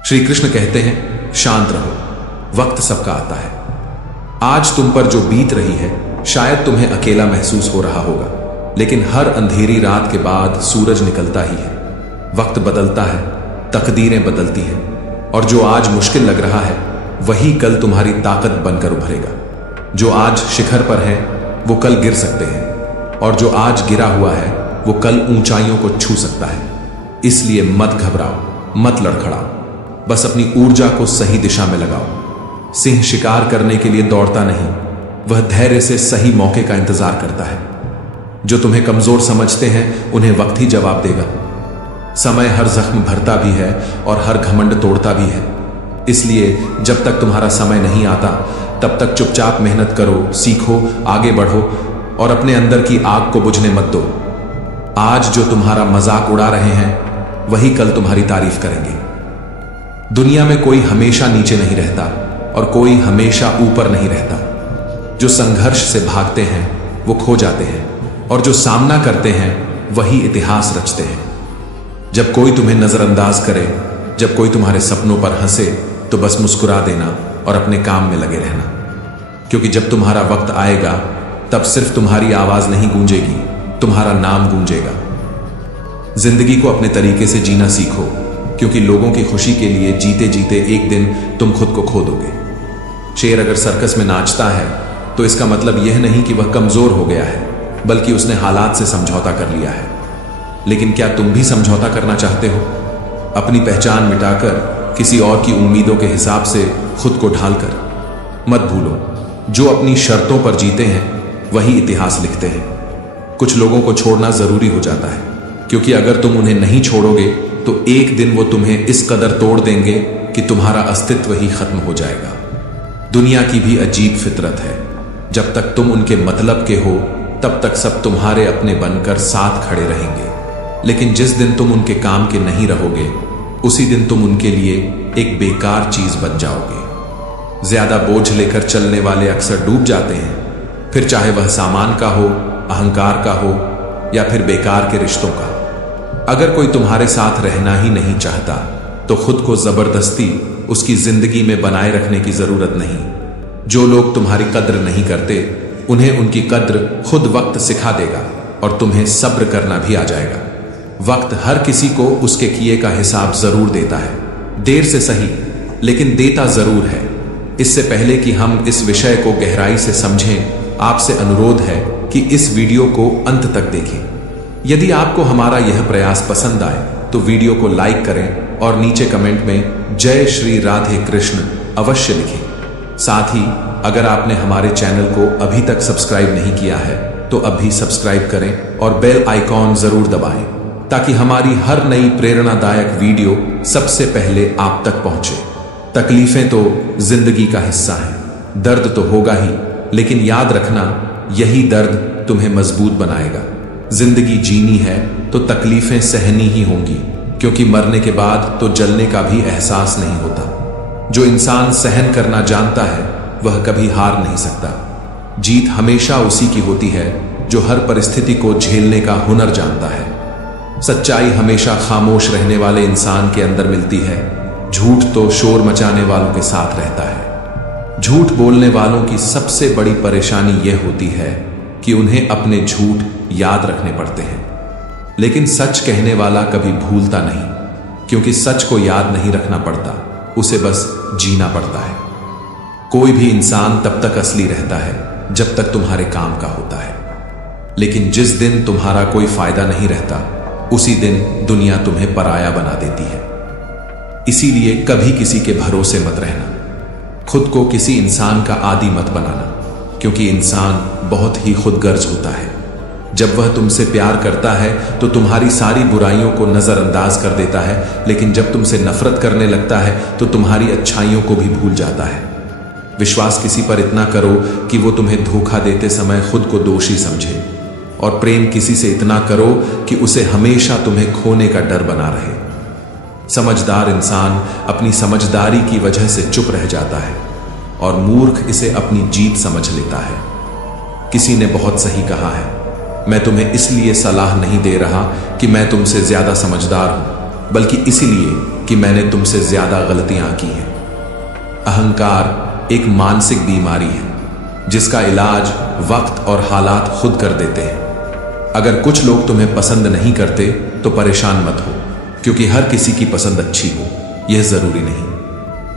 श्री कृष्ण कहते हैं, शांत रहो, वक्त सबका आता है। आज तुम पर जो बीत रही है शायद तुम्हें अकेला महसूस हो रहा होगा, लेकिन हर अंधेरी रात के बाद सूरज निकलता ही है। वक्त बदलता है, तकदीरें बदलती हैं, और जो आज मुश्किल लग रहा है वही कल तुम्हारी ताकत बनकर उभरेगा। जो आज शिखर पर है वो कल गिर सकते हैं, और जो आज गिरा हुआ है वो कल ऊंचाइयों को छू सकता है। इसलिए मत घबराओ, मत लड़खड़ाओ, बस अपनी ऊर्जा को सही दिशा में लगाओ। सिंह शिकार करने के लिए दौड़ता नहीं, वह धैर्य से सही मौके का इंतजार करता है। जो तुम्हें कमजोर समझते हैं उन्हें वक्त ही जवाब देगा। समय हर जख्म भरता भी है और हर घमंड तोड़ता भी है। इसलिए जब तक तुम्हारा समय नहीं आता तब तक चुपचाप मेहनत करो, सीखो, आगे बढ़ो और अपने अंदर की आग को बुझने मत दो। आज जो तुम्हारा मजाक उड़ा रहे हैं वही कल तुम्हारी तारीफ करेंगे। दुनिया में कोई हमेशा नीचे नहीं रहता और कोई हमेशा ऊपर नहीं रहता। जो संघर्ष से भागते हैं वो खो जाते हैं, और जो सामना करते हैं वही इतिहास रचते हैं। जब कोई तुम्हें नजरअंदाज करे, जब कोई तुम्हारे सपनों पर हंसे, तो बस मुस्कुरा देना और अपने काम में लगे रहना, क्योंकि जब तुम्हारा वक्त आएगा तब सिर्फ तुम्हारी आवाज नहीं गूंजेगी, तुम्हारा नाम गूंजेगा। जिंदगी को अपने तरीके से जीना सीखो, क्योंकि लोगों की खुशी के लिए जीते जीते एक दिन तुम खुद को खो दोगे। शेर अगर सर्कस में नाचता है तो इसका मतलब यह नहीं कि वह कमजोर हो गया है, बल्कि उसने हालात से समझौता कर लिया है। लेकिन क्या तुम भी समझौता करना चाहते हो? अपनी पहचान मिटाकर किसी और की उम्मीदों के हिसाब से खुद को ढालकर? मत भूलो, जो अपनी शर्तों पर जीते हैं वही इतिहास लिखते हैं। कुछ लोगों को छोड़ना जरूरी हो जाता है, क्योंकि अगर तुम उन्हें नहीं छोड़ोगे तो एक दिन वो तुम्हें इस कदर तोड़ देंगे कि तुम्हारा अस्तित्व ही खत्म हो जाएगा। दुनिया की भी अजीब फितरत है, जब तक तुम उनके मतलब के हो तब तक सब तुम्हारे अपने बनकर साथ खड़े रहेंगे, लेकिन जिस दिन तुम उनके काम के नहीं रहोगे उसी दिन तुम उनके लिए एक बेकार चीज बन जाओगे। ज्यादा बोझ लेकर चलने वाले अक्सर डूब जाते हैं, फिर चाहे वह सामान का हो, अहंकार का हो या फिर बेकार के रिश्तों का। अगर कोई तुम्हारे साथ रहना ही नहीं चाहता तो खुद को जबरदस्ती उसकी जिंदगी में बनाए रखने की जरूरत नहीं। जो लोग तुम्हारी कद्र नहीं करते उन्हें उनकी कद्र खुद वक्त सिखा देगा, और तुम्हें सब्र करना भी आ जाएगा। वक्त हर किसी को उसके किए का हिसाब जरूर देता है, देर से सही लेकिन देता जरूर है। इससे पहले कि हम इस विषय को गहराई से समझें, आपसे अनुरोध है कि इस वीडियो को अंत तक देखें। यदि आपको हमारा यह प्रयास पसंद आए तो वीडियो को लाइक करें और नीचे कमेंट में जय श्री राधे कृष्ण अवश्य लिखें। साथ ही अगर आपने हमारे चैनल को अभी तक सब्सक्राइब नहीं किया है तो अभी सब्सक्राइब करें और बेल आइकॉन जरूर दबाएं, ताकि हमारी हर नई प्रेरणादायक वीडियो सबसे पहले आप तक पहुंचे। तकलीफें तो जिंदगी का हिस्सा हैं, दर्द तो होगा ही, लेकिन याद रखना यही दर्द तुम्हें मजबूत बनाएगा। जिंदगी जीनी है तो तकलीफें सहनी ही होंगी, क्योंकि मरने के बाद तो जलने का भी एहसास नहीं होता। जो इंसान सहन करना जानता है वह कभी हार नहीं सकता। जीत हमेशा उसी की होती है जो हर परिस्थिति को झेलने का हुनर जानता है। सच्चाई हमेशा खामोश रहने वाले इंसान के अंदर मिलती है, झूठ तो शोर मचाने वालों के साथ रहता है। झूठ बोलने वालों की सबसे बड़ी परेशानी यह होती है कि उन्हें अपने झूठ याद रखने पड़ते हैं, लेकिन सच कहने वाला कभी भूलता नहीं, क्योंकि सच को याद नहीं रखना पड़ता, उसे बस जीना पड़ता है। कोई भी इंसान तब तक असली रहता है जब तक तुम्हारे काम का होता है, लेकिन जिस दिन तुम्हारा कोई फायदा नहीं रहता उसी दिन दुनिया तुम्हें पराया बना देती है। इसीलिए कभी किसी के भरोसे मत रहना, खुद को किसी इंसान का आदी मत बनाना, क्योंकि इंसान बहुत ही खुदगर्ज होता है। जब वह तुमसे प्यार करता है तो तुम्हारी सारी बुराइयों को नजरअंदाज कर देता है, लेकिन जब तुमसे नफरत करने लगता है तो तुम्हारी अच्छाइयों को भी भूल जाता है। विश्वास किसी पर इतना करो कि वो तुम्हें धोखा देते समय खुद को दोषी समझे, और प्रेम किसी से इतना करो कि उसे हमेशा तुम्हें खोने का डर बना रहे। समझदार इंसान अपनी समझदारी की वजह से चुप रह जाता है, और मूर्ख इसे अपनी जीत समझ लेता है। किसी ने बहुत सही कहा है, मैं तुम्हें इसलिए सलाह नहीं दे रहा कि मैं तुमसे ज्यादा समझदार हूं, बल्कि इसलिए कि मैंने तुमसे ज्यादा गलतियां की हैं। अहंकार एक मानसिक बीमारी है जिसका इलाज वक्त और हालात खुद कर देते हैं। अगर कुछ लोग तुम्हें पसंद नहीं करते तो परेशान मत हो, क्योंकि हर किसी की पसंद अच्छी हो यह जरूरी नहीं।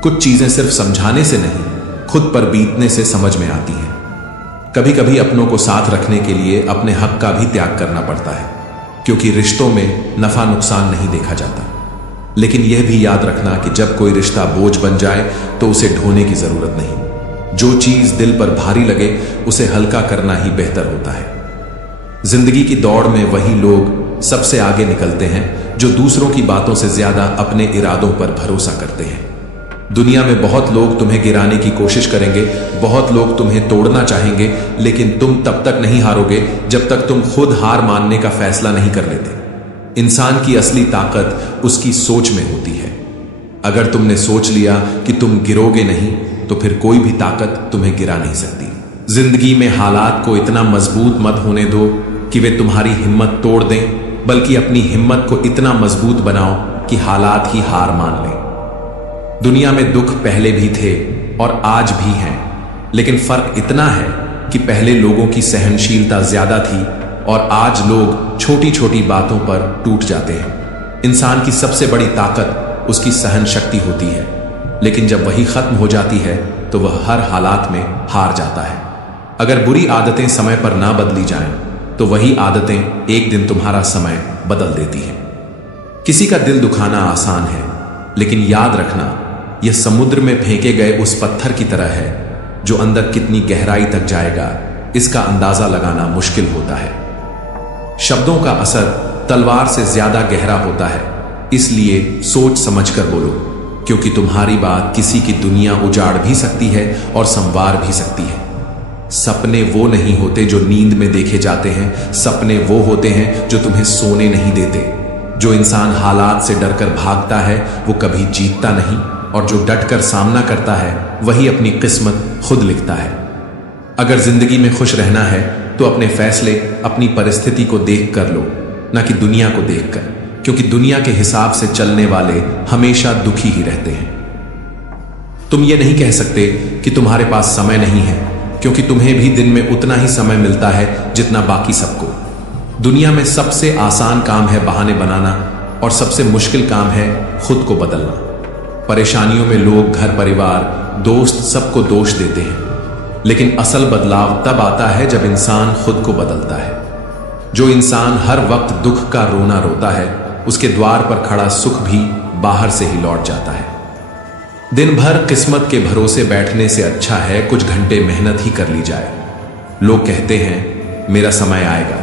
कुछ चीजें सिर्फ समझाने से नहीं, खुद पर बीतने से समझ में आती हैं। कभी कभी अपनों को साथ रखने के लिए अपने हक का भी त्याग करना पड़ता है, क्योंकि रिश्तों में नफा नुकसान नहीं देखा जाता। लेकिन यह भी याद रखना कि जब कोई रिश्ता बोझ बन जाए तो उसे ढोने की जरूरत नहीं। जो चीज दिल पर भारी लगे उसे हल्का करना ही बेहतर होता है। जिंदगी की दौड़ में वही लोग सबसे आगे निकलते हैं जो दूसरों की बातों से ज्यादा अपने इरादों पर भरोसा करते हैं। दुनिया में बहुत लोग तुम्हें गिराने की कोशिश करेंगे, बहुत लोग तुम्हें तोड़ना चाहेंगे, लेकिन तुम तब तक नहीं हारोगे जब तक तुम खुद हार मानने का फैसला नहीं कर लेते। इंसान की असली ताकत उसकी सोच में होती है। अगर तुमने सोच लिया कि तुम गिरोगे नहीं तो फिर कोई भी ताकत तुम्हें गिरा नहीं सकती। जिंदगी में हालात को इतना मजबूत मत होने दो कि वे तुम्हारी हिम्मत तोड़ दें, बल्कि अपनी हिम्मत को इतना मजबूत बनाओ कि हालात ही हार मान लें। दुनिया में दुख पहले भी थे और आज भी हैं, लेकिन फर्क इतना है कि पहले लोगों की सहनशीलता ज्यादा थी और आज लोग छोटी छोटी बातों पर टूट जाते हैं। इंसान की सबसे बड़ी ताकत उसकी सहन शक्ति होती है, लेकिन जब वही खत्म हो जाती है तो वह हर हालात में हार जाता है। अगर बुरी आदतें समय पर ना बदली जाएं, तो वही आदतें एक दिन तुम्हारा समय बदल देती हैं। किसी का दिल दुखाना आसान है, लेकिन याद रखना यह समुद्र में फेंके गए उस पत्थर की तरह है जो अंदर कितनी गहराई तक जाएगा इसका अंदाजा लगाना मुश्किल होता है। शब्दों का असर तलवार से ज्यादा गहरा होता है, इसलिए सोच समझकर बोलो, क्योंकि तुम्हारी बात किसी की दुनिया उजाड़ भी सकती है और संवार भी सकती है। सपने वो नहीं होते जो नींद में देखे जाते हैं, सपने वो होते हैं जो तुम्हें सोने नहीं देते। जो इंसान हालात से डरकर भागता है वो कभी जीतता नहीं, और जो डटकर सामना करता है वही अपनी किस्मत खुद लिखता है। अगर जिंदगी में खुश रहना है तो अपने फैसले अपनी परिस्थिति को देख कर लो, ना कि दुनिया को देखकर, क्योंकि दुनिया के हिसाब से चलने वाले हमेशा दुखी ही रहते हैं। तुम ये नहीं कह सकते कि तुम्हारे पास समय नहीं है, क्योंकि तुम्हें भी दिन में उतना ही समय मिलता है जितना बाकी सबको। दुनिया में सबसे आसान काम है बहाने बनाना और सबसे मुश्किल काम है खुद को बदलना। परेशानियों में लोग घर परिवार दोस्त सबको दोष देते हैं, लेकिन असल बदलाव तब आता है जब इंसान खुद को बदलता है। जो इंसान हर वक्त दुख का रोना रोता है उसके द्वार पर खड़ा सुख भी बाहर से ही लौट जाता है। दिन भर किस्मत के भरोसे बैठने से अच्छा है कुछ घंटे मेहनत ही कर ली जाए। लोग कहते हैं मेरा समय आएगा,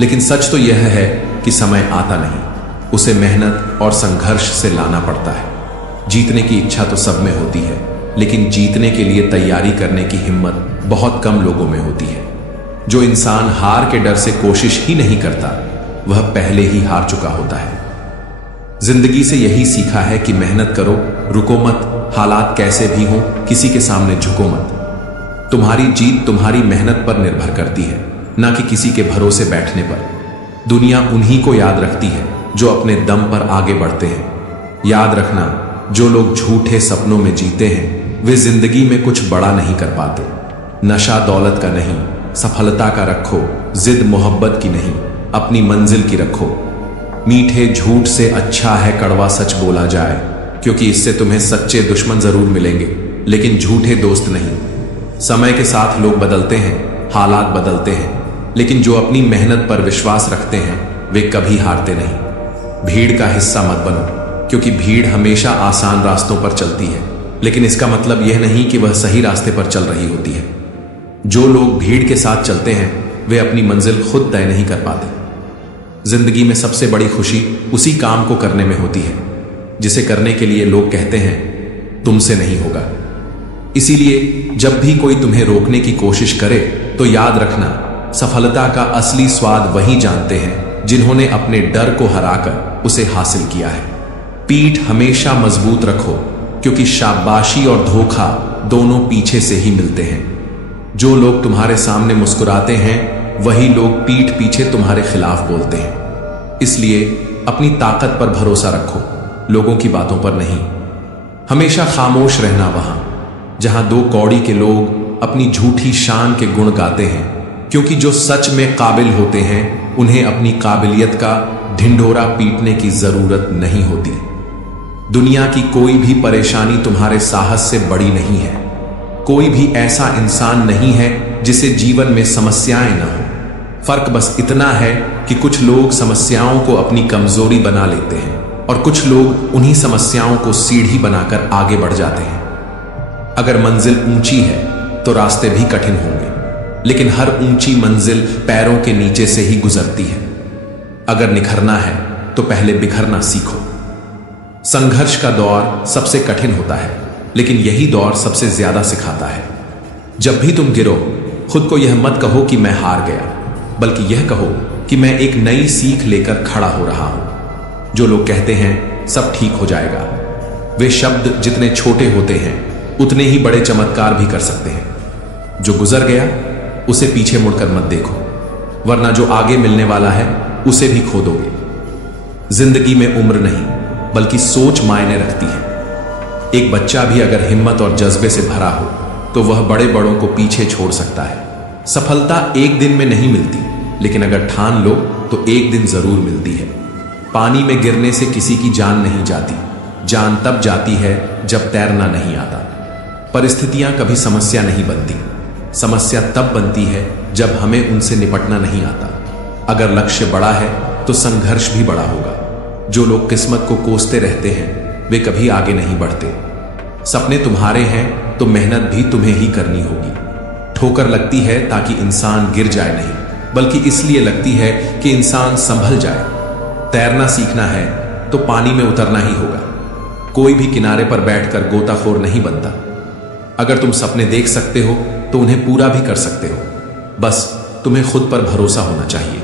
लेकिन सच तो यह है कि समय आता नहीं, उसे मेहनत और संघर्ष से लाना पड़ता है। जीतने की इच्छा तो सब में होती है, लेकिन जीतने के लिए तैयारी करने की हिम्मत बहुत कम लोगों में होती है। जो इंसान हार के डर से कोशिश ही नहीं करता वह पहले ही हार चुका होता है। जिंदगी से यही सीखा है कि मेहनत करो, रुको मत, हालात कैसे भी हों किसी के सामने झुको मत। तुम्हारी जीत तुम्हारी मेहनत पर निर्भर करती है, ना कि किसी के भरोसे बैठने पर। दुनिया उन्हीं को याद रखती है जो अपने दम पर आगे बढ़ते हैं। याद रखना, जो लोग झूठे सपनों में जीते हैं वे जिंदगी में कुछ बड़ा नहीं कर पाते। नशा दौलत का नहीं, सफलता का रखो, जिद मोहब्बत की नहीं, अपनी मंजिल की रखो। मीठे झूठ से अच्छा है कड़वा सच बोला जाए, क्योंकि इससे तुम्हें सच्चे दुश्मन जरूर मिलेंगे, लेकिन झूठे दोस्त नहीं। समय के साथ लोग बदलते हैं, हालात बदलते हैं, लेकिन जो अपनी मेहनत पर विश्वास रखते हैं वे कभी हारते नहीं। भीड़ का हिस्सा मत बनो, क्योंकि भीड़ हमेशा आसान रास्तों पर चलती है, लेकिन इसका मतलब यह नहीं कि वह सही रास्ते पर चल रही होती है। जो लोग भीड़ के साथ चलते हैं वे अपनी मंजिल खुद तय नहीं कर पाते। जिंदगी में सबसे बड़ी खुशी उसी काम को करने में होती है जिसे करने के लिए लोग कहते हैं तुमसे नहीं होगा। इसीलिए जब भी कोई तुम्हें रोकने की कोशिश करे तो याद रखना, सफलता का असली स्वाद वही जानते हैं जिन्होंने अपने डर को हराकर उसे हासिल किया है। पीठ हमेशा मजबूत रखो, क्योंकि शाबाशी और धोखा दोनों पीछे से ही मिलते हैं। जो लोग तुम्हारे सामने मुस्कुराते हैं वही लोग पीठ पीछे तुम्हारे खिलाफ बोलते हैं। इसलिए अपनी ताकत पर भरोसा रखो, लोगों की बातों पर नहीं। हमेशा खामोश रहना वहां जहां दो कौड़ी के लोग अपनी झूठी शान के गुण गाते हैं, क्योंकि जो सच में काबिल होते हैं उन्हें अपनी काबिलियत का ढिंढोरा पीटने की जरूरत नहीं होती। दुनिया की कोई भी परेशानी तुम्हारे साहस से बड़ी नहीं है। कोई भी ऐसा इंसान नहीं है जिसे जीवन में समस्याएं न हो। फर्क बस इतना है कि कुछ लोग समस्याओं को अपनी कमजोरी बना लेते हैं और कुछ लोग उन्हीं समस्याओं को सीढ़ी बनाकर आगे बढ़ जाते हैं। अगर मंजिल ऊंची है तो रास्ते भी कठिन होंगे, लेकिन हर ऊंची मंजिल पैरों के नीचे से ही गुजरती है। अगर निखरना है तो पहले बिखरना सीखो। संघर्ष का दौर सबसे कठिन होता है, लेकिन यही दौर सबसे ज्यादा सिखाता है। जब भी तुम गिरो, खुद को यह मत कहो कि मैं हार गया, बल्कि यह कहो कि मैं एक नई सीख लेकर खड़ा हो रहा हूं। जो लोग कहते हैं सब ठीक हो जाएगा, वे शब्द जितने छोटे होते हैं उतने ही बड़े चमत्कार भी कर सकते हैं। जो गुजर गया उसे पीछे मुड़कर मत देखो, वरना जो आगे मिलने वाला है उसे भी खो दोगे। जिंदगी में उम्र नहीं बल्कि सोच मायने रखती है। एक बच्चा भी अगर हिम्मत और जज्बे से भरा हो तो वह बड़े बड़ों को पीछे छोड़ सकता है। सफलता एक दिन में नहीं मिलती, लेकिन अगर ठान लो तो एक दिन जरूर मिलती है। पानी में गिरने से किसी की जान नहीं जाती, जान तब जाती है जब तैरना नहीं आता। परिस्थितियां कभी समस्या नहीं बनती, समस्या तब बनती है जब हमें उनसे निपटना नहीं आता। अगर लक्ष्य बड़ा है तो संघर्ष भी बड़ा होगा। जो लोग किस्मत को कोसते रहते हैं वे कभी आगे नहीं बढ़ते। सपने तुम्हारे हैं तो मेहनत भी तुम्हें ही करनी होगी। ठोकर लगती है ताकि इंसान गिर जाए नहीं, बल्कि इसलिए लगती है कि इंसान संभल जाए। तैरना सीखना है तो पानी में उतरना ही होगा। कोई भी किनारे पर बैठकर गोताखोर नहीं बनता। अगर तुम सपने देख सकते हो तो उन्हें पूरा भी कर सकते हो, बस तुम्हें खुद पर भरोसा होना चाहिए।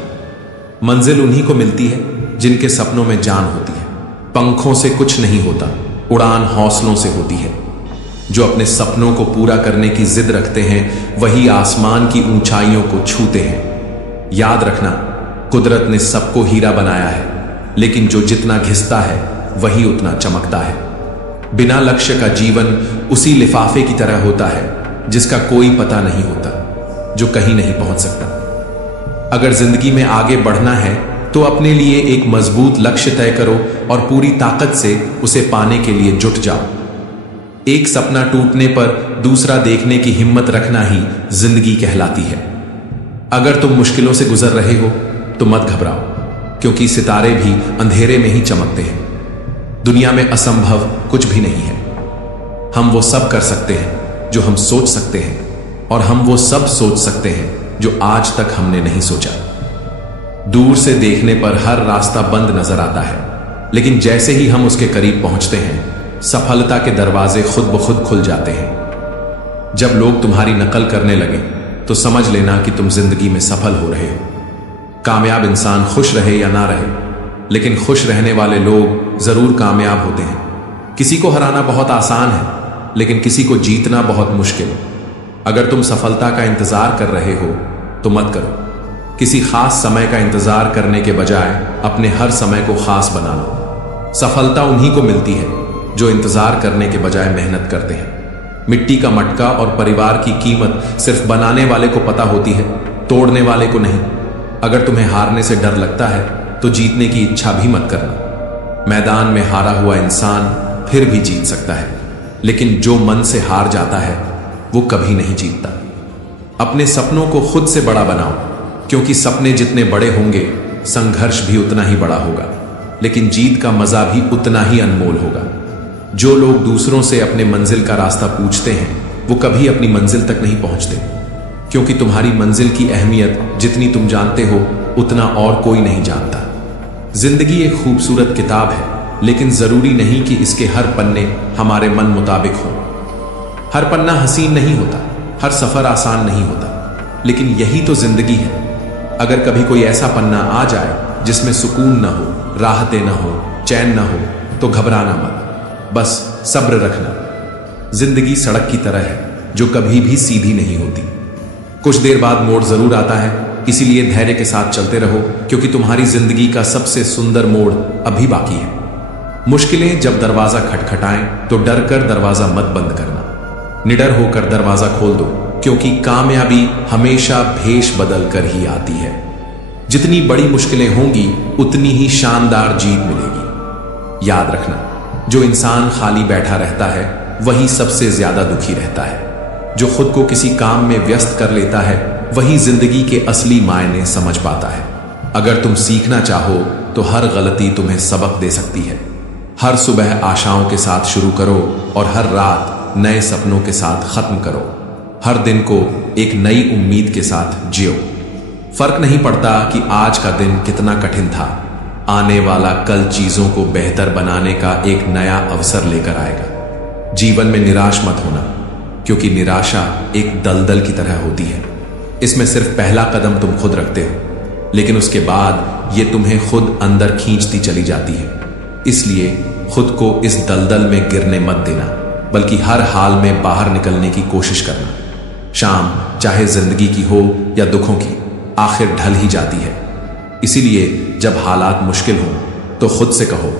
मंजिल उन्हीं को मिलती है जिनके सपनों में जान होती है। पंखों से कुछ नहीं होता, उड़ान हौसलों से होती है। जो अपने सपनों को पूरा करने की जिद रखते हैं वही आसमान की ऊंचाइयों को छूते हैं। याद रखना, कुदरत ने सबको हीरा बनाया है, लेकिन जो जितना घिसता है वही उतना चमकता है। बिना लक्ष्य का जीवन उसी लिफाफे की तरह होता है जिसका कोई पता नहीं होता, जो कहीं नहीं पहुंच सकता। अगर जिंदगी में आगे बढ़ना है तो अपने लिए एक मजबूत लक्ष्य तय करो और पूरी ताकत से उसे पाने के लिए जुट जाओ। एक सपना टूटने पर दूसरा देखने की हिम्मत रखना ही जिंदगी कहलाती है। अगर तुम मुश्किलों से गुजर रहे हो तो मत घबराओ, क्योंकि सितारे भी अंधेरे में ही चमकते हैं। दुनिया में असंभव कुछ भी नहीं है। हम वो सब कर सकते हैं जो हम सोच सकते हैं, और हम वो सब सोच सकते हैं जो आज तक हमने नहीं सोचा। दूर से देखने पर हर रास्ता बंद नजर आता है, लेकिन जैसे ही हम उसके करीब पहुंचते हैं सफलता के दरवाजे खुद ब खुद खुल जाते हैं। जब लोग तुम्हारी नकल करने लगे तो समझ लेना कि तुम जिंदगी में सफल हो रहे हो। कामयाब इंसान खुश रहे या ना रहे, लेकिन खुश रहने वाले लोग जरूर कामयाब होते हैं। किसी को हराना बहुत आसान है, लेकिन किसी को जीतना बहुत मुश्किल। अगर तुम सफलता का इंतजार कर रहे हो तो मत करो। किसी खास समय का इंतजार करने के बजाय अपने हर समय को खास बना लो। सफलता उन्हीं को मिलती है जो इंतजार करने के बजाय मेहनत करते हैं। मिट्टी का मटका और परिवार की कीमत सिर्फ बनाने वाले को पता होती है, तोड़ने वाले को नहीं। अगर तुम्हें हारने से डर लगता है तो जीतने की इच्छा भी मत करना। मैदान में हारा हुआ इंसान फिर भी जीत सकता है, लेकिन जो मन से हार जाता है वो कभी नहीं जीतता। अपने सपनों को खुद से बड़ा बनाओ, क्योंकि सपने जितने बड़े होंगे संघर्ष भी उतना ही बड़ा होगा, लेकिन जीत का मजा भी उतना ही अनमोल होगा। जो लोग दूसरों से अपने मंजिल का रास्ता पूछते हैं वो कभी अपनी मंजिल तक नहीं पहुंचते, क्योंकि तुम्हारी मंजिल की अहमियत जितनी तुम जानते हो उतना और कोई नहीं जानता। जिंदगी एक खूबसूरत किताब है, लेकिन जरूरी नहीं कि इसके हर पन्ने हमारे मन मुताबिक हों। हर पन्ना हसीन नहीं होता, हर सफर आसान नहीं होता, लेकिन यही तो जिंदगी है। अगर कभी कोई ऐसा पन्ना आ जाए जिसमें सुकून ना हो, राहतें ना हो, चैन ना हो, तो घबराना मत, बस सब्र रखना। जिंदगी सड़क की तरह है जो कभी भी सीधी नहीं होती। कुछ देर बाद मोड़ जरूर आता है, इसीलिए धैर्य के साथ चलते रहो, क्योंकि तुम्हारी जिंदगी का सबसे सुंदर मोड़ अभी बाकी है। मुश्किलें जब दरवाजा खटखटाएं तो डर कर दरवाजा मत बंद करना, निडर होकर दरवाजा खोल दो, क्योंकि कामयाबी हमेशा भेष बदल कर ही आती है। जितनी बड़ी मुश्किलें होंगी उतनी ही शानदार जीत मिलेगी। याद रखना, जो इंसान खाली बैठा रहता है वही सबसे ज्यादा दुखी रहता है। जो खुद को किसी काम में व्यस्त कर लेता है वही जिंदगी के असली मायने समझ पाता है। अगर तुम सीखना चाहो तो हर गलती तुम्हें सबक दे सकती है। हर सुबह आशाओं के साथ शुरू करो और हर रात नए सपनों के साथ खत्म करो। हर दिन को एक नई उम्मीद के साथ जियो। फर्क नहीं पड़ता कि आज का दिन कितना कठिन था, आने वाला कल चीजों को बेहतर बनाने का एक नया अवसर लेकर आएगा। जीवन में निराश मत होना, क्योंकि निराशा एक दलदल की तरह होती है। इसमें सिर्फ पहला कदम तुम खुद रखते हो, लेकिन उसके बाद यह तुम्हें खुद अंदर खींचती चली जाती है। इसलिए खुद को इस दलदल में गिरने मत देना, बल्कि हर हाल में बाहर निकलने की कोशिश करना। शाम चाहे जिंदगी की हो या दुखों की, आखिर ढल ही जाती है। इसीलिए जब हालात मुश्किल हो तो खुद से कहो,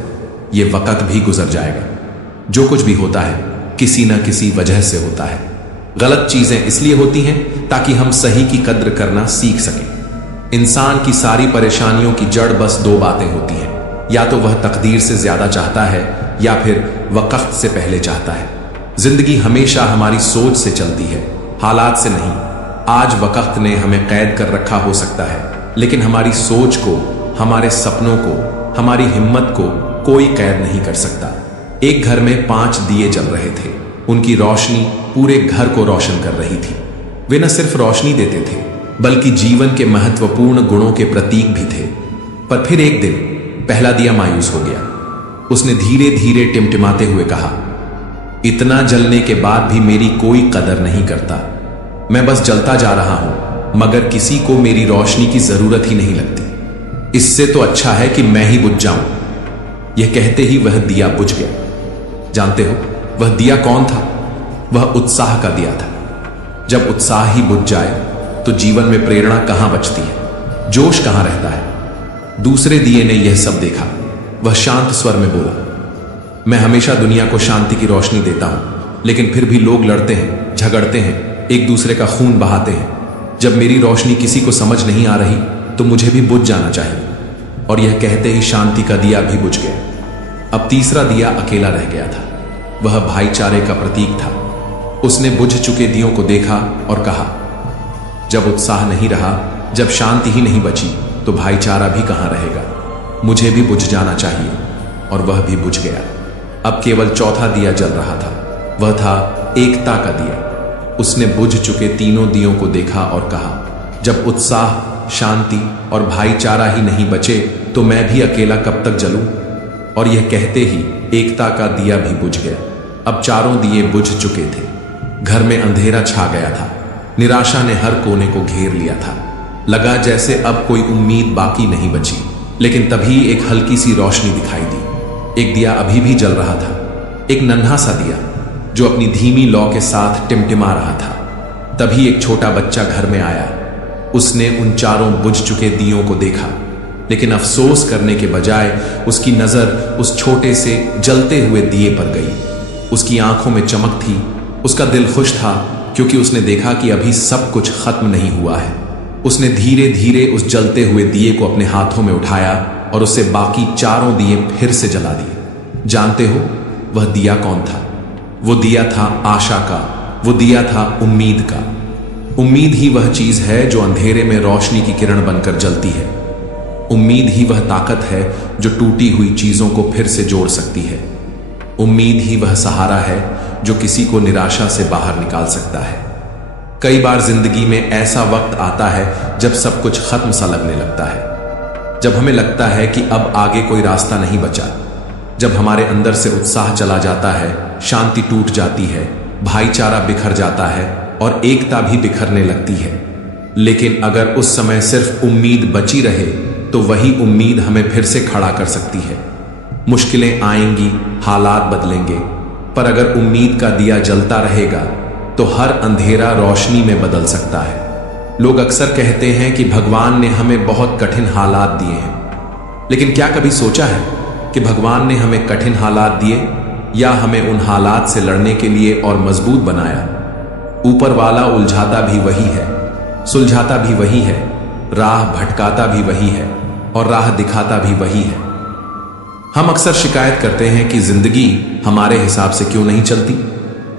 यह वक्त भी गुजर जाएगा। जो कुछ भी होता है किसी न किसी वजह से होता है। गलत चीजें इसलिए होती हैं ताकि हम सही की कद्र करना सीख सकें। इंसान की सारी परेशानियों की जड़ बस दो बातें होती हैं, या तो वह तकदीर से ज्यादा चाहता है या फिर वक्त से पहले चाहता है। जिंदगी हमेशा हमारी सोच से चलती है, हालात से नहीं। आज वक्त ने हमें कैद कर रखा हो सकता है, लेकिन हमारी सोच को, हमारे सपनों को, हमारी हिम्मत को कोई कैद नहीं कर सकता। एक घर में 5 दिए जल रहे थे। उनकी रोशनी पूरे घर को रोशन कर रही थी। वे न सिर्फ रोशनी देते थे, बल्कि जीवन के महत्वपूर्ण गुणों के प्रतीक भी थे। पर फिर एक दिन पहला दिया मायूस हो गया। उसने धीरे धीरे टिमटिमाते हुए कहा, इतना जलने के बाद भी मेरी कोई कदर नहीं करता। मैं बस जलता जा रहा हूं, मगर किसी को मेरी रोशनी की जरूरत ही नहीं लगती। इससे तो अच्छा है कि मैं ही बुझ जाऊं। यह कहते ही वह दिया बुझ गया। जानते हो वह दिया कौन था? वह उत्साह का दिया था। जब उत्साह ही बुझ जाए तो जीवन में प्रेरणा कहां बचती है, जोश कहां रहता है? दूसरे दिए ने यह सब देखा। वह शांत स्वर में बोला, मैं हमेशा दुनिया को शांति की रोशनी देता हूं, लेकिन फिर भी लोग लड़ते हैं, झगड़ते हैं, एक दूसरे का खून बहाते हैं। जब मेरी रोशनी किसी को समझ नहीं आ रही तो मुझे भी बुझ जाना चाहिए। और यह कहते ही शांति का दिया भी बुझ गया। अब तीसरा दिया अकेला रह गया था। वह भाईचारे का प्रतीक था। उसने बुझ चुके दियों को देखा और कहा, जब उत्साह नहीं रहा, जब शांति ही नहीं बची, तो भाईचारा भी कहां रहेगा? मुझे भी बुझ जाना चाहिए। और वह भी बुझ गया। अब केवल चौथा दिया जल रहा था। वह था एकता का दिया। उसने बुझ चुके तीनों दियों को देखा और कहा, जब उत्साह, शांति और भाईचारा ही नहीं बचे तो मैं भी अकेला कब तक जलूं? और यह कहते ही एकता का दिया भी बुझ गया। अब चारों दिए बुझ चुके थे। घर में अंधेरा छा गया था। निराशा ने हर कोने को घेर लिया था। लगा जैसे अब कोई उम्मीद बाकी नहीं बची। लेकिन तभी एक हल्की सी रोशनी दिखाई दी। एक दिया अभी भी जल रहा था, एक नन्हा सा दिया जो अपनी धीमी लौ के साथ टिमटिमा रहा था। तभी एक छोटा बच्चा घर में आया। उसने उन चारों बुझ चुके दियों को देखा, लेकिन अफसोस करने के बजाय उसकी नजर उस छोटे से जलते हुए दिए पर गई। उसकी आंखों में चमक थी। उसका दिल खुश था, क्योंकि उसने देखा कि अभी सब कुछ खत्म नहीं हुआ है। उसने धीरे धीरे उस जलते हुए दिए को अपने हाथों में उठाया और उससे बाकी चारों दिए फिर से जला दिए। जानते हो वह दिया कौन था? वो दिया था आशा का। वो दिया था उम्मीद का। उम्मीद ही वह चीज है जो अंधेरे में रोशनी की किरण बनकर जलती है। उम्मीद ही वह ताकत है जो टूटी हुई चीजों को फिर से जोड़ सकती है। उम्मीद ही वह सहारा है जो किसी को निराशा से बाहर निकाल सकता है। कई बार जिंदगी में ऐसा वक्त आता है जब सब कुछ खत्म सा लगने लगता है, जब हमें लगता है कि अब आगे कोई रास्ता नहीं बचा, जब हमारे अंदर से उत्साह चला जाता है, शांति टूट जाती है, भाईचारा बिखर जाता है और एकता भी बिखरने लगती है। लेकिन अगर उस समय सिर्फ उम्मीद बची रहे तो वही उम्मीद हमें फिर से खड़ा कर सकती है। मुश्किलें आएंगी, हालात बदलेंगे, पर अगर उम्मीद का दिया जलता रहेगा तो हर अंधेरा रोशनी में बदल सकता है। लोग अक्सर कहते हैं कि भगवान ने हमें बहुत कठिन हालात दिए हैं, लेकिन क्या कभी सोचा है कि भगवान ने हमें कठिन हालात दिए या हमें उन हालात से लड़ने के लिए और मजबूत बनाया? ऊपर वाला उलझाता भी वही है, सुलझाता भी वही है, राह भटकाता भी वही है और राह दिखाता भी वही है। हम अक्सर शिकायत करते हैं कि जिंदगी हमारे हिसाब से क्यों नहीं चलती,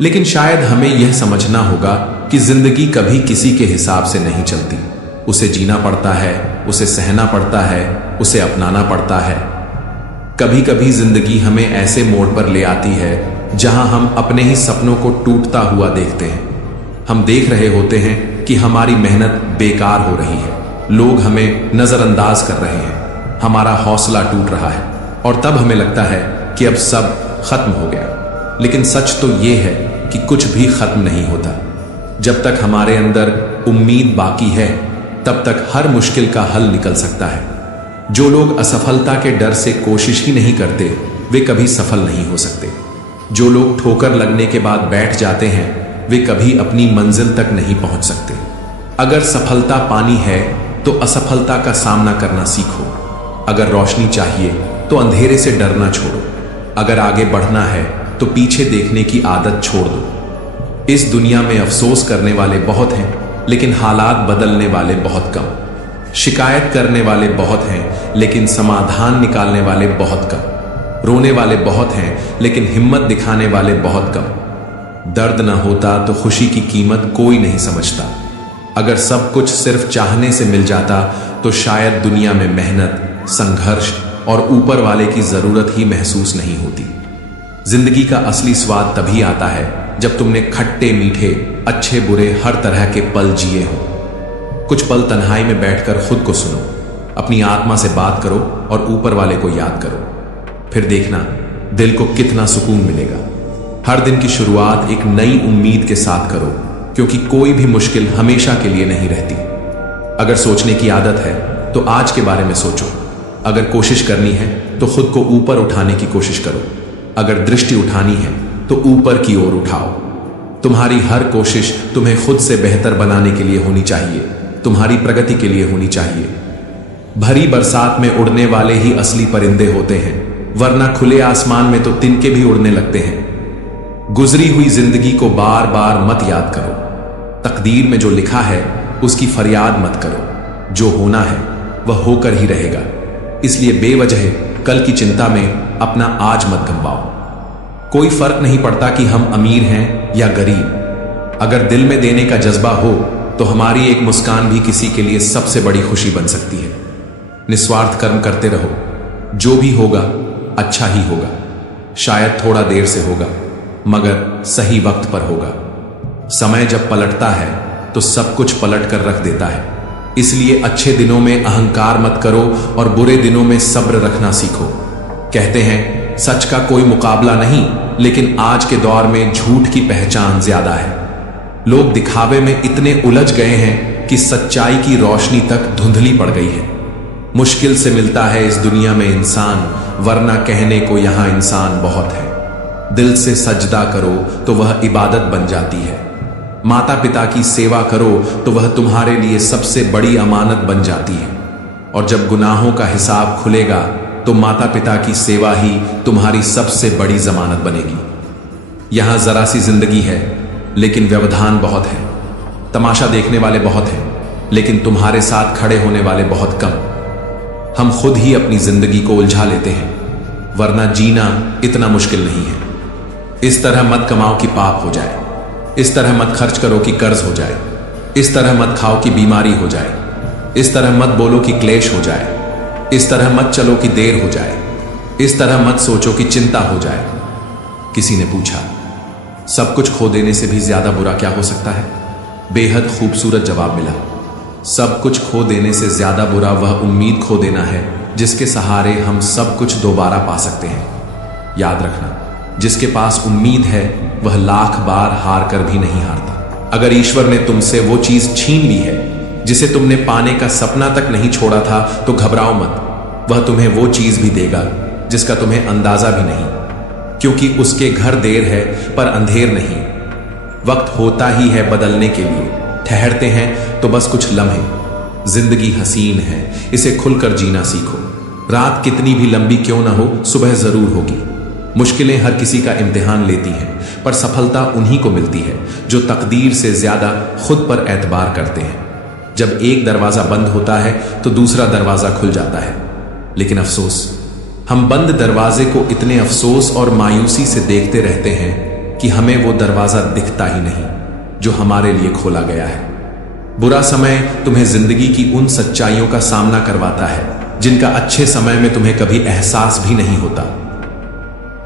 लेकिन शायद हमें यह समझना होगा कि जिंदगी कभी किसी के हिसाब से नहीं चलती। उसे जीना पड़ता है, उसे सहना पड़ता है, उसे अपनाना पड़ता है। कभी कभी जिंदगी हमें ऐसे मोड़ पर ले आती है जहां हम अपने ही सपनों को टूटता हुआ देखते हैं। हम देख रहे होते हैं कि हमारी मेहनत बेकार हो रही है, लोग हमें नजरअंदाज कर रहे हैं, हमारा हौसला टूट रहा है और तब हमें लगता है कि अब सब खत्म हो गया। लेकिन सच तो यह है कि कुछ भी खत्म नहीं होता। जब तक हमारे अंदर उम्मीद बाकी है तब तक हर मुश्किल का हल निकल सकता है। जो लोग असफलता के डर से कोशिश ही नहीं करते वे कभी सफल नहीं हो सकते। जो लोग ठोकर लगने के बाद बैठ जाते हैं वे कभी अपनी मंजिल तक नहीं पहुंच सकते। अगर सफलता पानी है तो असफलता का सामना करना सीखो। अगर रोशनी चाहिए तो अंधेरे से डरना छोड़ो। अगर आगे बढ़ना है तो पीछे देखने की आदत छोड़ दो। इस दुनिया में अफसोस करने वाले बहुत हैं, लेकिन हालात बदलने वाले बहुत कम। शिकायत करने वाले बहुत हैं, लेकिन समाधान निकालने वाले बहुत कम। रोने वाले बहुत हैं, लेकिन हिम्मत दिखाने वाले बहुत कम। दर्द ना होता तो खुशी की कीमत कोई नहीं समझता। अगर सब कुछ सिर्फ चाहने से मिल जाता तो शायद दुनिया में मेहनत, संघर्ष और ऊपर वाले की जरूरत ही महसूस नहीं होती। जिंदगी का असली स्वाद तभी आता है जब तुमने खट्टे मीठे, अच्छे बुरे हर तरह के पल जिए हो। कुछ पल तन्हाई में बैठकर खुद को सुनो, अपनी आत्मा से बात करो और ऊपर वाले को याद करो। फिर देखना दिल को कितना सुकून मिलेगा। हर दिन की शुरुआत एक नई उम्मीद के साथ करो, क्योंकि कोई भी मुश्किल हमेशा के लिए नहीं रहती। अगर सोचने की आदत है तो आज के बारे में सोचो। अगर कोशिश करनी है तो खुद को ऊपर उठाने की कोशिश करो। अगर दृष्टि उठानी है तो ऊपर की ओर उठाओ। तुम्हारी हर कोशिश तुम्हें खुद से बेहतर बनाने के लिए होनी चाहिए, तुम्हारी प्रगति के लिए होनी चाहिए। भरी बरसात में उड़ने वाले ही असली परिंदे होते हैं, वरना खुले आसमान में तो तिनके भी उड़ने लगते हैं। गुजरी हुई जिंदगी को बार बार मत याद करो। तकदीर में जो लिखा है उसकी फरियाद मत करो। जो होना है वह होकर ही रहेगा, इसलिए बेवजह कल की चिंता में अपना आज मत गंवाओ। कोई फर्क नहीं पड़ता कि हम अमीर हैं या गरीब। अगर दिल में देने का जज्बा हो तो हमारी एक मुस्कान भी किसी के लिए सबसे बड़ी खुशी बन सकती है। निस्वार्थ कर्म करते रहो, जो भी होगा अच्छा ही होगा। शायद थोड़ा देर से होगा, मगर सही वक्त पर होगा। समय जब पलटता है तो सब कुछ पलट कर रख देता है। इसलिए अच्छे दिनों में अहंकार मत करो और बुरे दिनों में सब्र रखना सीखो। कहते हैं सच का कोई मुकाबला नहीं, लेकिन आज के दौर में झूठ की पहचान ज्यादा है। लोग दिखावे में इतने उलझ गए हैं कि सच्चाई की रोशनी तक धुंधली पड़ गई है। मुश्किल से मिलता है इस दुनिया में इंसान, वरना कहने को यहां इंसान बहुत है। दिल से सजदा करो तो वह इबादत बन जाती है। माता पिता की सेवा करो तो वह तुम्हारे लिए सबसे बड़ी अमानत बन जाती है। और जब गुनाहों का हिसाब खुलेगा तो माता पिता की सेवा ही तुम्हारी सबसे बड़ी जमानत बनेगी। यहां जरा सी जिंदगी है, लेकिन व्यवधान बहुत है। तमाशा देखने वाले बहुत हैं, लेकिन तुम्हारे साथ खड़े होने वाले बहुत कम। हम खुद ही अपनी जिंदगी को उलझा लेते हैं, वरना जीना इतना मुश्किल नहीं है। इस तरह मत कमाओ कि पाप हो जाए। इस तरह मत खर्च करो कि कर्ज हो जाए। इस तरह मत खाओ कि बीमारी हो जाए। इस तरह मत बोलो कि क्लेश हो जाए। इस तरह मत चलो कि देर हो जाए। इस तरह मत सोचो कि चिंता हो जाए। किसी ने पूछा, सब कुछ खो देने से भी ज्यादा बुरा क्या हो सकता है? बेहद खूबसूरत जवाब मिला। सब कुछ खो देने से ज्यादा बुरा वह उम्मीद खो देना है जिसके सहारे हम सब कुछ दोबारा पा सकते हैं। याद रखना, जिसके पास उम्मीद है वह लाख बार हार कर भी नहीं हारता। अगर ईश्वर ने तुमसे वो चीज छीन ली है जिसे तुमने पाने का सपना तक नहीं छोड़ा था तो घबराओ मत। वह तुम्हें वो चीज भी देगा जिसका तुम्हें अंदाजा भी नहीं, क्योंकि उसके घर देर है पर अंधेर नहीं। वक्त होता ही है बदलने के लिए, ठहरते हैं तो बस कुछ लम्हे। जिंदगी हसीन है, इसे खुलकर जीना सीखो। रात कितनी भी लंबी क्यों ना हो, सुबह जरूर होगी। मुश्किलें हर किसी का इम्तिहान लेती हैं, पर सफलता उन्हीं को मिलती है जो तकदीर से ज्यादा खुद पर एतबार करते हैं। जब एक दरवाजा बंद होता है तो दूसरा दरवाजा खुल जाता है, लेकिन अफसोस, हम बंद दरवाजे को इतने अफसोस और मायूसी से देखते रहते हैं कि हमें वो दरवाजा दिखता ही नहीं जो हमारे लिए खोला गया है। बुरा समय तुम्हें जिंदगी की उन सच्चाइयों का सामना करवाता है जिनका अच्छे समय में तुम्हें कभी एहसास भी नहीं होता।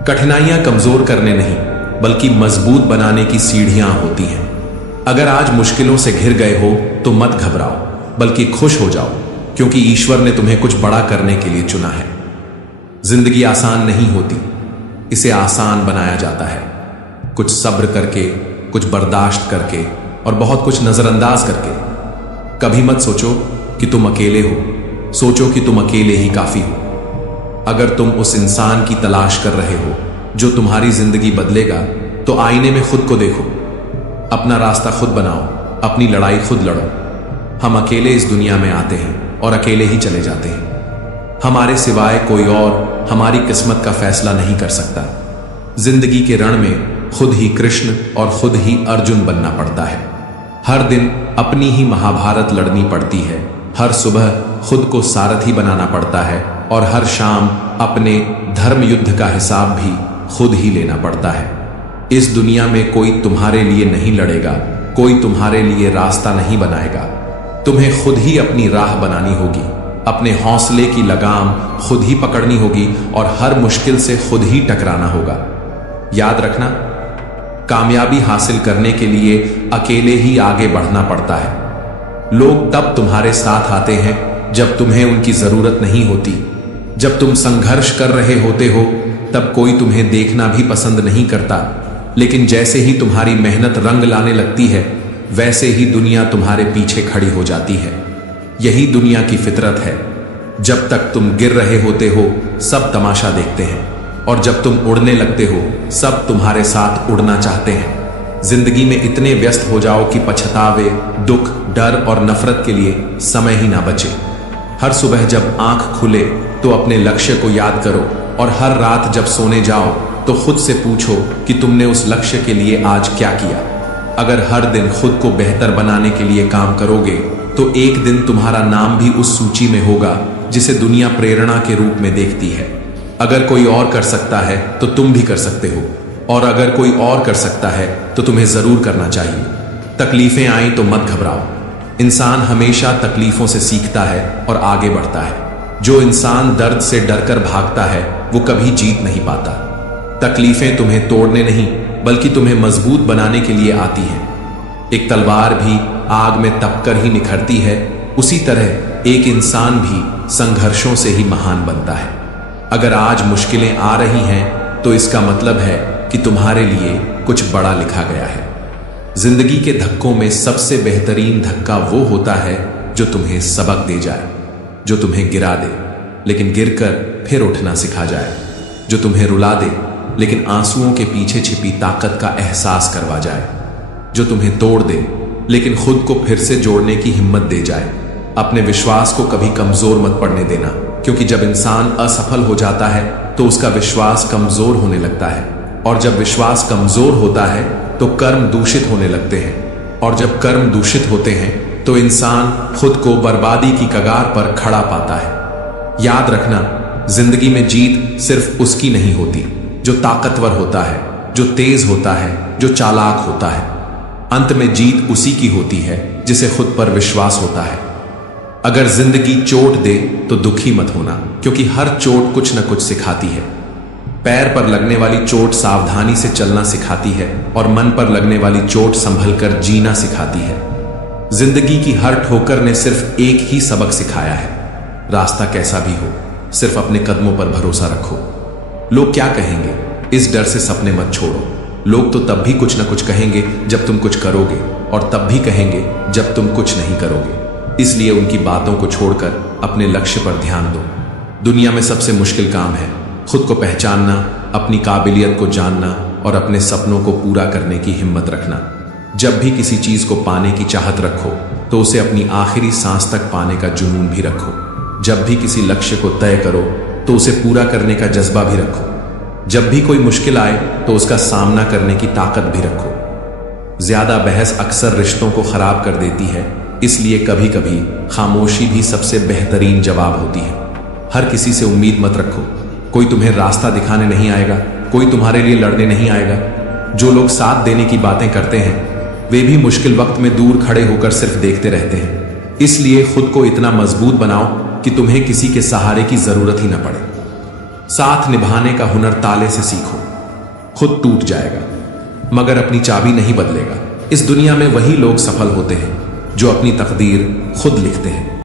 कठिनाइयां कमजोर करने नहीं, बल्कि मजबूत बनाने की सीढ़ियां होती हैं। अगर आज मुश्किलों से घिर गए हो तो मत घबराओ, बल्कि खुश हो जाओ, क्योंकि ईश्वर ने तुम्हें कुछ बड़ा करने के लिए चुना है। जिंदगी आसान नहीं होती, इसे आसान बनाया जाता है। कुछ सब्र करके, कुछ बर्दाश्त करके और बहुत कुछ नजरअंदाज करके। कभी मत सोचो कि तुम अकेले हो, सोचो कि तुम अकेले ही काफी हो। अगर तुम उस इंसान की तलाश कर रहे हो जो तुम्हारी जिंदगी बदलेगा, तो आईने में खुद को देखो, अपना रास्ता खुद बनाओ, अपनी लड़ाई खुद लड़ो। हम अकेले इस दुनिया में आते हैं और अकेले ही चले जाते हैं। हमारे सिवाय कोई और हमारी किस्मत का फैसला नहीं कर सकता। जिंदगी के रण में खुद ही कृष्ण और खुद ही अर्जुन बनना पड़ता है। हर दिन अपनी ही महाभारत लड़नी पड़ती है। हर सुबह खुद को सारथी बनाना पड़ता है और हर शाम अपने धर्म युद्ध का हिसाब भी खुद ही लेना पड़ता है। इस दुनिया में कोई तुम्हारे लिए नहीं लड़ेगा, कोई तुम्हारे लिए रास्ता नहीं बनाएगा। तुम्हें खुद ही अपनी राह बनानी होगी, अपने हौसले की लगाम खुद ही पकड़नी होगी और हर मुश्किल से खुद ही टकराना होगा। याद रखना, कामयाबी हासिल करने के लिए अकेले ही आगे बढ़ना पड़ता है। लोग तब तुम्हारे साथ आते हैं जब तुम्हें उनकी जरूरत नहीं होती। जब तुम संघर्ष कर रहे होते हो तब कोई तुम्हें देखना भी पसंद नहीं करता, लेकिन जैसे ही तुम्हारी मेहनत रंग लाने लगती है, वैसे ही दुनिया तुम्हारे पीछे खड़ी हो जाती है। यही दुनिया की फितरत है। जब तक तुम गिर रहे होते हो, सब तमाशा देखते हैं, और जब तुम उड़ने लगते हो, सब तुम्हारे साथ उड़ना चाहते हैं। जिंदगी में इतने व्यस्त हो जाओ कि पछतावे, दुख, डर और नफरत के लिए समय ही ना बचे। हर सुबह जब आंख खुले तो अपने लक्ष्य को याद करो, और हर रात जब सोने जाओ तो खुद से पूछो कि तुमने उस लक्ष्य के लिए आज क्या किया। अगर हर दिन खुद को बेहतर बनाने के लिए काम करोगे तो एक दिन तुम्हारा नाम भी उस सूची में होगा जिसे दुनिया प्रेरणा के रूप में देखती है। अगर कोई और कर सकता है तो तुम भी कर सकते हो, और अगर कोई और कर सकता है तो तुम्हें जरूर करना चाहिए। तकलीफें आए तो मत घबराओ। इंसान हमेशा तकलीफों से सीखता है और आगे बढ़ता है। जो इंसान दर्द से डरकर भागता है वो कभी जीत नहीं पाता। तकलीफें तुम्हें तोड़ने नहीं, बल्कि तुम्हें मजबूत बनाने के लिए आती हैं। एक तलवार भी आग में तपकर ही निखरती है, उसी तरह एक इंसान भी संघर्षों से ही महान बनता है। अगर आज मुश्किलें आ रही हैं तो इसका मतलब है कि तुम्हारे लिए कुछ बड़ा लिखा गया है। जिंदगी के धक्कों में सबसे बेहतरीन धक्का वो होता है जो तुम्हें सबक दे जाए, जो तुम्हें गिरा दे लेकिन गिरकर फिर उठना सिखा जाए, जो तुम्हें रुला दे लेकिन आंसुओं के पीछे छिपी ताकत का एहसास करवा जाए, जो तुम्हें तोड़ दे लेकिन खुद को फिर से जोड़ने की हिम्मत दे जाए। अपने विश्वास को कभी कमजोर मत पड़ने देना, क्योंकि जब इंसान असफल हो जाता है तो उसका विश्वास कमजोर होने लगता है, और जब विश्वास कमजोर होता है तो कर्म दूषित होने लगते हैं, और जब कर्म दूषित होते हैं तो इंसान खुद को बर्बादी की कगार पर खड़ा पाता है। याद रखना, जिंदगी में जीत सिर्फ उसकी नहीं होती जो ताकतवर होता है, जो तेज होता है, जो चालाक होता है। अंत में जीत उसी की होती है जिसे खुद पर विश्वास होता है। अगर जिंदगी चोट दे तो दुखी मत होना, क्योंकि हर चोट कुछ न कुछ सिखाती है। पैर पर लगने वाली चोट सावधानी से चलना सिखाती है, और मन पर लगने वाली चोट संभल कर जीना सिखाती है। जिंदगी की हर ठोकर ने सिर्फ एक ही सबक सिखाया है, रास्ता कैसा भी हो, सिर्फ अपने कदमों पर भरोसा रखो। लोग क्या कहेंगे, इस डर से सपने मत छोड़ो। लोग तो तब भी कुछ न कुछ कहेंगे जब तुम कुछ करोगे, और तब भी कहेंगे जब तुम कुछ नहीं करोगे। इसलिए उनकी बातों को छोड़कर अपने लक्ष्य पर ध्यान दो। दुनिया में सबसे मुश्किल काम है खुद को पहचानना, अपनी काबिलियत को जानना और अपने सपनों को पूरा करने की हिम्मत रखना। जब भी किसी चीज को पाने की चाहत रखो तो उसे अपनी आखिरी सांस तक पाने का जुनून भी रखो। जब भी किसी लक्ष्य को तय करो तो उसे पूरा करने का जज्बा भी रखो। जब भी कोई मुश्किल आए तो उसका सामना करने की ताकत भी रखो। ज्यादा बहस अक्सर रिश्तों को खराब कर देती है, इसलिए कभी कभी खामोशी भी सबसे बेहतरीन जवाब होती है। हर किसी से उम्मीद मत रखो, कोई तुम्हें रास्ता दिखाने नहीं आएगा, कोई तुम्हारे लिए लड़ने नहीं आएगा। जो लोग साथ देने की बातें करते हैं वे भी मुश्किल वक्त में दूर खड़े होकर सिर्फ देखते रहते हैं। इसलिए खुद को इतना मजबूत बनाओ कि तुम्हें किसी के सहारे की जरूरत ही न पड़े। साथ निभाने का हुनर ताले से सीखो। खुद टूट जाएगा मगर अपनी चाबी नहीं बदलेगा। इस दुनिया में वही लोग सफल होते हैं जो अपनी तकदीर खुद लिखते हैं।